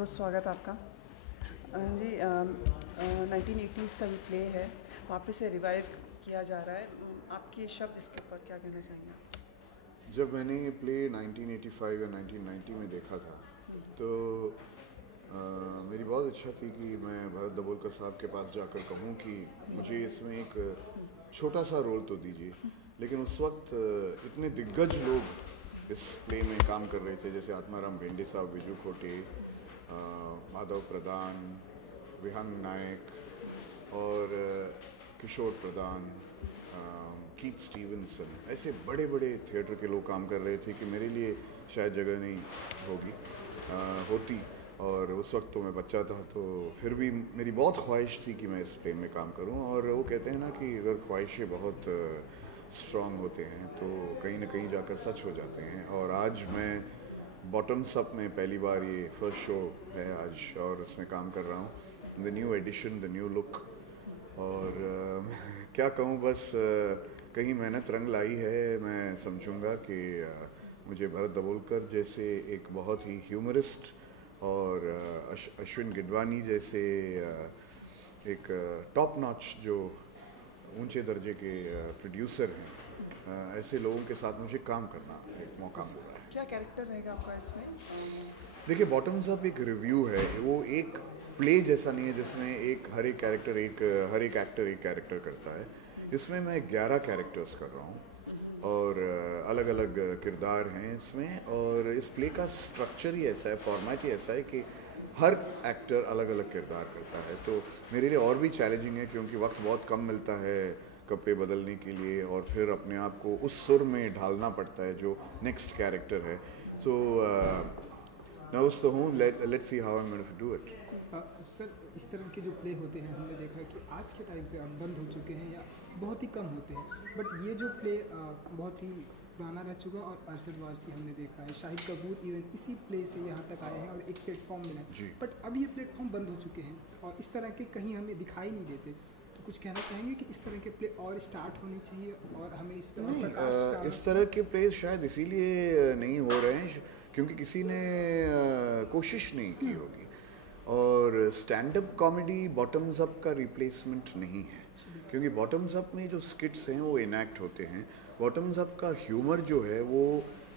बहुत स्वागत है आपका जी। 1980s का भी प्ले है, वापस से रिवाइव किया जा रहा है। आपके शब्द इसके ऊपर क्या कहना चाहेंगे आप? जब मैंने ये प्ले 1985 या 1990 में देखा था तो मेरी बहुत इच्छा थी कि मैं भरत दाभोलकर साहब के पास जाकर कहूँ कि मुझे इसमें एक छोटा सा रोल तो दीजिए। लेकिन उस वक्त इतने दिग्गज लोग इस प्ले में काम कर रहे थे, जैसे आत्माराम भेंडे साहब, विजू खोटे, माधव प्रधान, विहंग नायक और किशोर प्रधान, कीथ स्टीवनसन, ऐसे बड़े बड़े थिएटर के लोग काम कर रहे थे कि मेरे लिए शायद जगह नहीं होती। और उस वक्त तो मैं बच्चा था, तो फिर भी मेरी बहुत ख्वाहिश थी कि मैं इस प्ले में काम करूं। और वो कहते हैं ना कि अगर ख्वाहिशें बहुत स्ट्रांग होते हैं तो कहीं ना कहीं जाकर सच हो जाते हैं। और आज मैं बॉटम्स अप में पहली बार, ये फर्स्ट शो है आज, और उसमें काम कर रहा हूँ। The new edition, the new look. और क्या कहूँ, बस कहीं मेहनत रंग लाई है। मैं समझूंगा कि मुझे भरत दाभोलकर जैसे एक बहुत ही ह्यूमरिस्ट और अश्विन गिडवानी जैसे एक टॉप नॉच जो ऊंचे दर्जे के प्रोड्यूसर हैं, ऐसे लोगों के साथ मुझे काम करना एक मौका मिल रहा है। क्या कैरेक्टर रहेगा आपका इसमें? देखिए, बॉटम्स अप एक रिव्यू है, वो एक प्ले जैसा नहीं है जिसमें हर एक एक्टर एक कैरेक्टर करता है। इसमें मैं 11 कैरेक्टर्स कर रहा हूँ और अलग अलग किरदार हैं इसमें। और इस प्ले का स्ट्रक्चर ही ऐसा है, फॉर्मेट ही ऐसा है कि हर एक्टर अलग अलग किरदार करता है। तो मेरे लिए और भी चैलेंजिंग है, क्योंकि वक्त बहुत कम मिलता है कपड़े बदलने के लिए और फिर अपने आप को उस सुर में ढालना पड़ता है जो नेक्स्ट कैरेक्टर है। तो नर्वस तो हूँ, let's see how I am going to do it. Sir, इस तरह के जो प्ले होते हैं हमने देखा कि आज के टाइम पे अब बंद हो चुके हैं या बहुत ही कम होते हैं, बट ये जो प्ले बहुत ही पुराना रह चुका है। और अरशद वारसी हमने देखा है, शाहिद कपूर इवन इसी प्ले से यहाँ तक आए हैं और एक प्लेटफॉर्म मिला है। बट अब ये प्लेटफॉर्म बंद हो चुके हैं और इस तरह के कहीं हमें दिखाई नहीं देते। तो कुछ कहना चाहेंगे कि इस तरह के प्ले और स्टार्ट होने चाहिए और हमें इस पर इस तरह के प्ले शायद इसीलिए नहीं हो रहे हैं क्योंकि किसी ने कोशिश नहीं की होगी। और stand up comedy bottoms up का रिप्लेसमेंट नहीं है, क्योंकि बॉटम्स अप में जो स्किट्स हैं वो इनैक्ट होते हैं। बॉटम्स अप का ह्यूमर जो है वो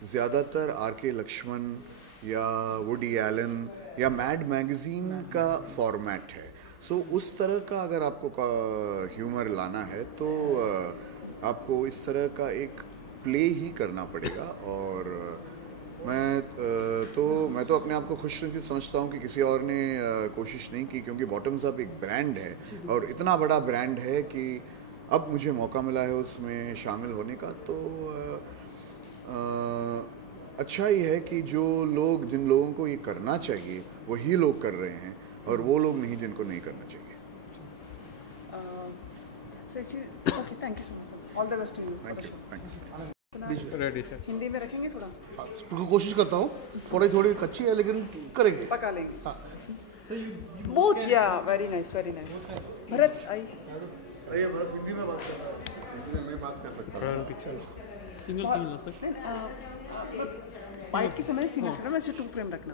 ज़्यादातर आर.के. लक्ष्मण या वुडी एलन या मैड मैगज़ीन का फॉर्मेट है। सो उस तरह का अगर आपको ह्यूमर लाना है तो आपको इस तरह का एक प्ले ही करना पड़ेगा। और मैं तो अपने आप को खुशनसीब समझता हूँ कि किसी और ने कोशिश नहीं की, क्योंकि बॉटम्स अप एक ब्रांड है और इतना बड़ा ब्रांड है कि अब मुझे मौका मिला है उसमें शामिल होने का। तो अच्छा ही है कि जिन लोगों को ये करना चाहिए वही लोग कर रहे हैं और वो लोग नहीं जिनको नहीं करना चाहिए। Thank you so much, all the best to you. Thank you. Hindi में रखेंगे थोड़ा? हाँ, कोशिश करता हूँ। थोड़ी कच्ची है लेकिन करेंगे, पका लेंगे। हाँ। बहुत या very nice, very nice. Bharat आई, भरत हिंदी में बात कर रहा है। हिंदी में मैं बात कर सकता हूँ। फाइट के समय सिंगल फ्रेम, ऐसे 2 फ्रेम रखना।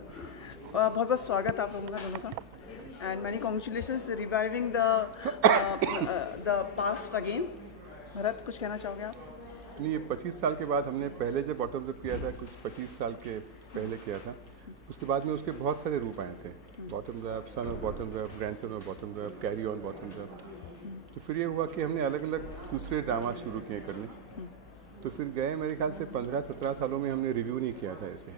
बहुत बहुत स्वागत आप लोगों का दोनों का, and many congratulations reviving the past again. Bharat, कुछ कहना चाहोगे आप? नहीं, ये 25 साल के बाद हमने पहले जब बॉटम्स अप किया था, कुछ 25 साल के पहले किया था, उसके बाद में उसके बहुत सारे रूप आए थे। Bottoms up, son of bottoms up, grandson of bottoms up, carry on bottoms up. तो फिर ये हुआ कि हमने अलग अलग दूसरे ड्रामा शुरू किए करने। तो फिर गए मेरे ख्याल से 15-17 सालों में हमने रिव्यू नहीं किया था ऐसे।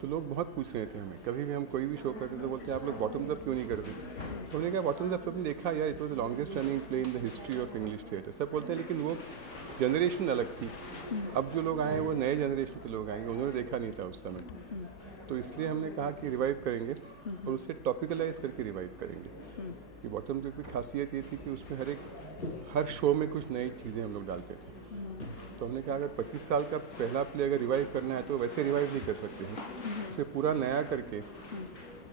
तो लोग बहुत पूछ रहे थे हमें, कभी भी हम कोई भी शो करते तो बोलते हैं आप लोग बॉटम्स अप क्यों नहीं करते। तो हमने कहा बॉटम्स अप तो हमने देखा यार, it was the longest running play in the history of English theatre. सब बोलते हैं लेकिन वो जनरेशन अलग थी। अब जो लोग आए हैं वो नए जनरेशन के लोग आएंगे, उन्होंने देखा नहीं था उस समय। तो इसलिए हमने कहा कि रिवाइव करेंगे और उसे टॉपिकलाइज करके रिवाइव करेंगे। कि बॉटम्स अप की खासियत ये थी कि उसमें हर शो में कुछ नई चीज़ें हम लोग डालते थे। तो हमने कहा अगर 25 साल का पहला प्ले अगर रिवाइव करना है तो वैसे रिवाइव नहीं कर सकते हैं, उसे पूरा नया करके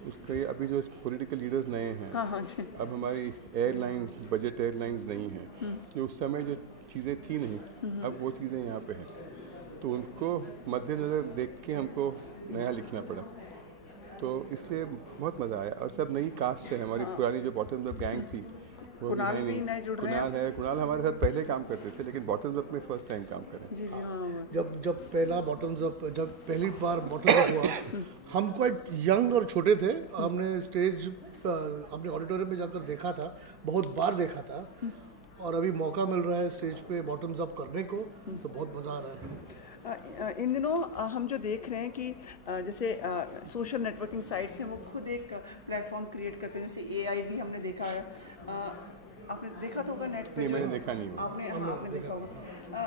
उसके अभी जो पॉलिटिकल लीडर्स नए हैं, अब हमारी एयरलाइंस बजट एयरलाइंस नहीं है, जो उस समय जो चीज़ें थी नहीं, अब वो चीज़ें यहाँ पे हैं। तो उनको मद्देनज़र देख के हमको नया लिखना पड़ा। तो इसलिए बहुत मज़ा आया। और सब नई कास्ट है, हमारी पुरानी जो बॉटम्स अप गैंग थी वो कुणाल है भी नहीं। नए जुड़ रहे हैं। कुणाल है, कुणाल हमारे साथ पहले काम करते थे लेकिन बॉटम्स अप में फर्स्ट टाइम काम कर रहे हैं। जी जी हाँ। जब पहली बार बॉटम्स अप हुआ हम क्वाइट यंग और छोटे थे। हमने स्टेज अपने ऑडिटोरियम में जाकर देखा था, बहुत बार देखा था, और अभी मौका मिल रहा है स्टेज पे बॉटम्स अप करने को, तो बहुत मज़ा आ रहा है। इन दिनों हम जो देख रहे हैं कि जैसे सोशल नेटवर्किंग साइट्स हैं वो खुद एक प्लेटफॉर्म क्रिएट करते हैं, जैसे AI भी हमने देखा है। आपने देखा तो होगा नेट पे? नहीं, मैंने देखा नहीं। आपने देखा होगा।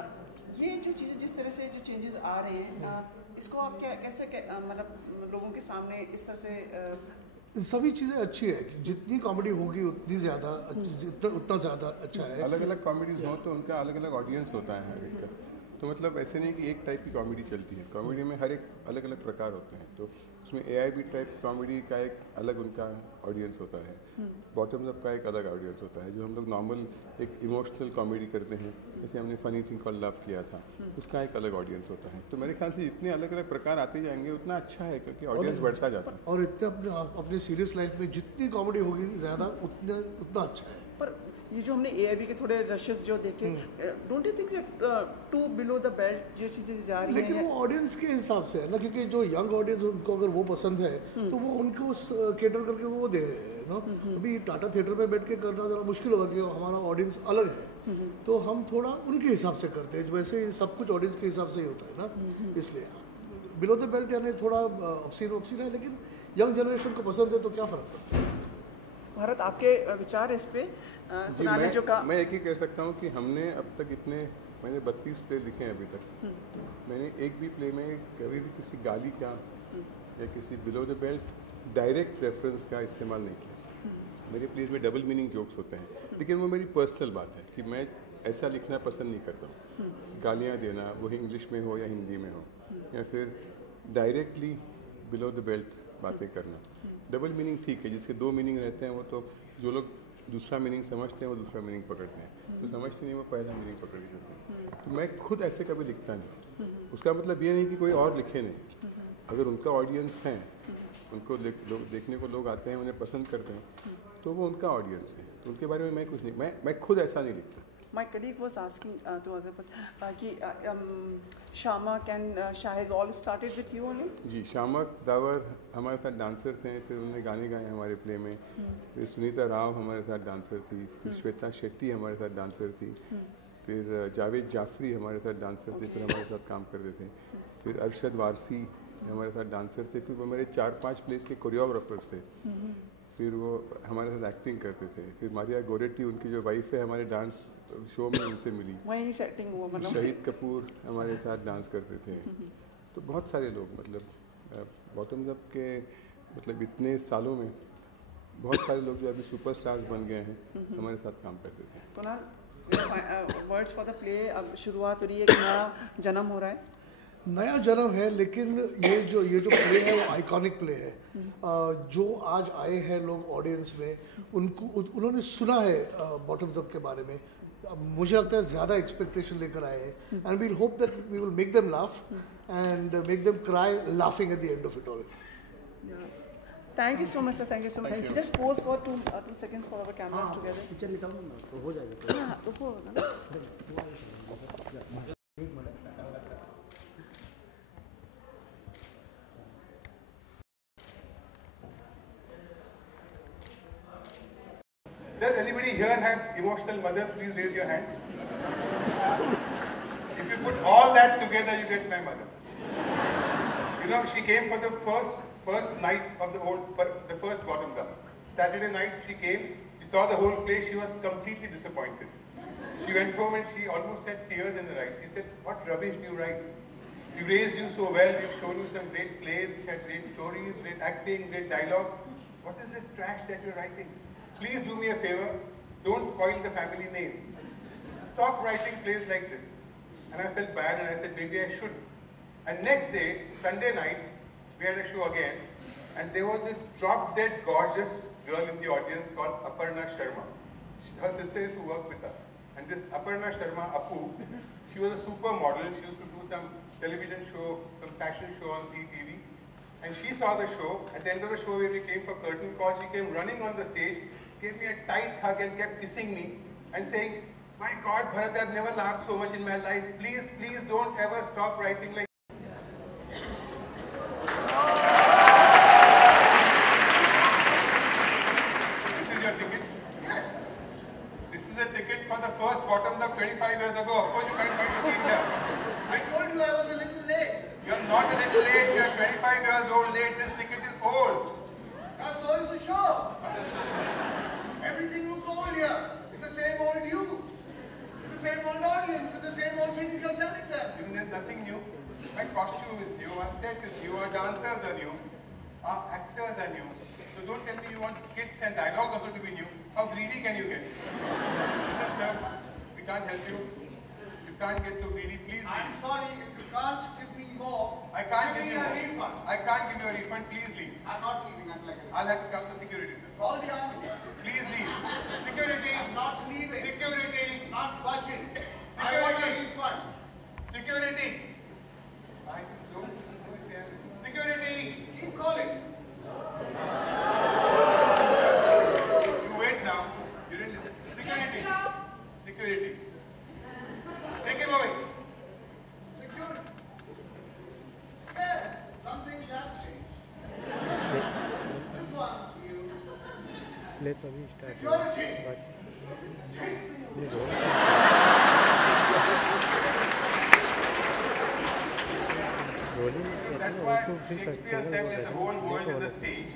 ये जो चीज़ें जिस तरह से जो चेंजेस आ रहे हैं, इसको आप कैसे मतलब लोगों के सामने इस तरह से सभी चीज़ें अच्छी है कि जितनी कॉमेडी होगी उतनी ज़्यादा उतना ज़्यादा अच्छा है। अलग अलग कॉमेडीज हो तो उनका अलग अलग ऑडियंस होता है हर एक का। तो मतलब ऐसे नहीं कि एक टाइप की कॉमेडी चलती है, कॉमेडी में हर एक अलग अलग प्रकार होते हैं। तो उसमें AIB टाइप कॉमेडी का एक अलग उनका ऑडियंस होता है, बॉटम्स अप का एक अलग ऑडियंस होता है। जो हम लोग नॉर्मल एक इमोशनल कॉमेडी करते हैं, जैसे हमने फनी थिंग कॉल्ड लव किया था, उसका एक अलग ऑडियंस होता है। तो मेरे ख्याल से जितने अलग अलग प्रकार आते जाएंगे उतना अच्छा है, क्योंकि ऑडियंस बढ़ता जाता है। और इतने अपने सीरियस लाइफ में जितनी कॉमेडी होगी ज़्यादा उतना अच्छा है। पर ये जो हमने AIB के थोड़े रशेस जो देखे, don't you think too below the belt ये चीज़ें जा रही हैं? लेकिन वो ऑडियंस के हिसाब से है ना, क्योंकि जो यंग ऑडियंस उनको अगर वो पसंद है तो वो उनको केटर करके वो दे रहे हैं ना। अभी टाटा थिएटर में बैठ के करना ज़रा मुश्किल होगा कि हमारा ऑडियंस अलग है, तो हम थोड़ा उनके हिसाब से करते हैं। वैसे सब कुछ ऑडियंस के हिसाब से ही होता है ना, इसलिए बिलो द बेल्ट यानी थोड़ा ऑप्शन है, लेकिन यंग जनरेशन को पसंद है तो क्या फ़र्क पड़ता है। भारत, आपके विचार इस पे? जी, मैं एक ही कह सकता हूँ कि हमने अब तक मैंने 32 प्ले लिखे हैं अभी तक। मैंने एक भी प्ले में कभी भी किसी गाली का या किसी below the belt direct reference का इस्तेमाल नहीं किया। मेरे प्लेज में डबल मीनिंग जोक्स होते हैं, लेकिन वो मेरी पर्सनल बात है कि मैं ऐसा लिखना पसंद नहीं करता हूँ। गालियाँ देना, वो इंग्लिश में हो या हिंदी में हो, या फिर डायरेक्टली बिलो द बेल्ट बातें करना। डबल मीनिंग ठीक है, जिसके 2 मीनिंग रहते हैं वो तो जो लोग दूसरा मीनिंग समझते हैं वो दूसरा मीनिंग पकड़ते हैं, जो समझते नहीं वो पहला मीनिंग पकड़ के चलते हैं। तो मैं खुद ऐसे कभी लिखता नहीं। उसका मतलब ये नहीं कि कोई और लिखे नहीं। अगर उनका ऑडियंस है, उनको देखने को लोग आते हैं, उन्हें पसंद करते हैं, तो वो उनका ऑडियंस है। तो उनके बारे में मैं कुछ नहीं, मैं खुद ऐसा नहीं लिखता। My colleague was asking to other person कि Shiamak and Shahid all started with you only? जी, शामक दावर हमारे साथ डांसर थे, फिर उन्होंने गाने गाए हमारे प्ले में। फिर सुनीता राव हमारे साथ डांसर थी, फिर श्वेता शेट्टी हमारे साथ डांसर थी, फिर जावेद जाफरी हमारे साथ डांसर थे, फिर हमारे साथ काम करते थे। फिर अरशद वारसी हमारे साथ डांसर थे, फिर वो मेरे 4-5 प्लेस के कोरियोग्राफर्स थे। फिर वो हमारे साथ एक्टिंग करते थे। फिर मारिया गोरेटी, उनकी जो वाइफ है, हमारे डांस शो में उनसे मिली। वही सेटिंग हुआ मतलब। शहीद कपूर हमारे साथ डांस करते थे। तो बहुत सारे लोग, मतलब बॉटम्स अप के मतलब इतने सालों में बहुत सारे लोग जो अभी सुपरस्टार्स बन गए हैं हमारे साथ काम करते थे। Kunal, words for the play, अब शुरुआत हो रही है, एक नया जन्म हो रहा है। नया जन्म है, लेकिन ये जो प्ले है वो आइकॉनिक प्ले है। जो आज आए हैं लोग ऑडियंस में, उन्होंने सुना है बॉटम्स अप के बारे में। मुझे लगता है ज़्यादा एक्सपेक्टेशन लेकर आए हैं, and we hope that we will make them laugh and make them cry laughing at the end of it all. Thank you so much, sir. Thank you so much. Just pause for 2 seconds for our cameras together. Picture निकालो ना तो हो जाएगा। हाँ, तो वो होगा ना। Does anybody here have emotional mothers? Please raise your hands. If you put all that together, you get my mother. You know, she came for the first night of the first bottom up. Saturday night she came, she saw the whole play, she was completely disappointed. She went home and she almost had tears in her eyes. She said, "What rubbish do you write? We raised you so well, we've shown you some great plays, we had great stories, great acting, great dialogues. What is this trash that you're writing? Please do me a favor, don't spoil the family name. Stop writing plays like this." And I felt bad and I said, maybe I should. And next day, Sunday night, we had a show again, and there was this drop-dead gorgeous girl in the audience called Aparna Sharma. Her sister used to work with us. And this Aparna Sharma, Apu, she was a supermodel. She used to do some television show, some fashion show on ZTV. And she saw the show. At the end of the show, when we came for curtain call, she came running on the stage, gave me a tight hug and kept kissing me and saying, "My God, Bharat, I've never laughed so much in my life. Please, please don't ever stop writing like." This is your ticket. This is a ticket for the first bottom up 25 years ago. Of course, you can't find a seat here. I told you I was a little late. You're not a little late. You're 25 years old late. This ticket is old. Now so is the show. Everything looks old here. It's the same old you. It's the same old audience. It's the same old things you're telling them. Even there's nothing new. My costume is new. Our set is new. Our dancers are new. Our actors are new. So don't tell me you want skits and dialogues also to be new. How greedy can you get? Listen, sir. We can't help you. You can't get so greedy. Please leave. I'm sorry if you can't give me more. I can't give give me you a refund. I can't give you a refund. Please leave. I'm not leaving until I get it. I'll have to call the security, sir. Call the army. Please leave. Security. I'm not leaving. Security. Not budging. I want a refund. Security. I don't understand. Security. Keep calling. You wait now. You didn't listen. Security. Security. Take him away. Security. Yeah, some things have changed. This one's new. Security. Take me away. That's why Shakespeare said that the whole world is a stage.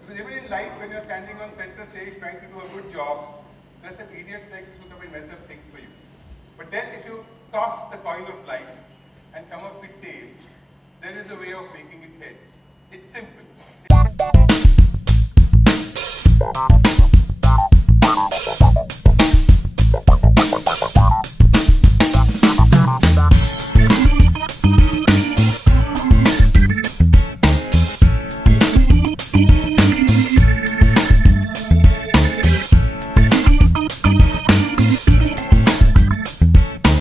Because even in life, when you're standing on center stage trying to do a good job, there's some idiots like you who come and mess up things for you. But then if you toss the coin of life and come up with tails, there is a way of making it heads. It's simple.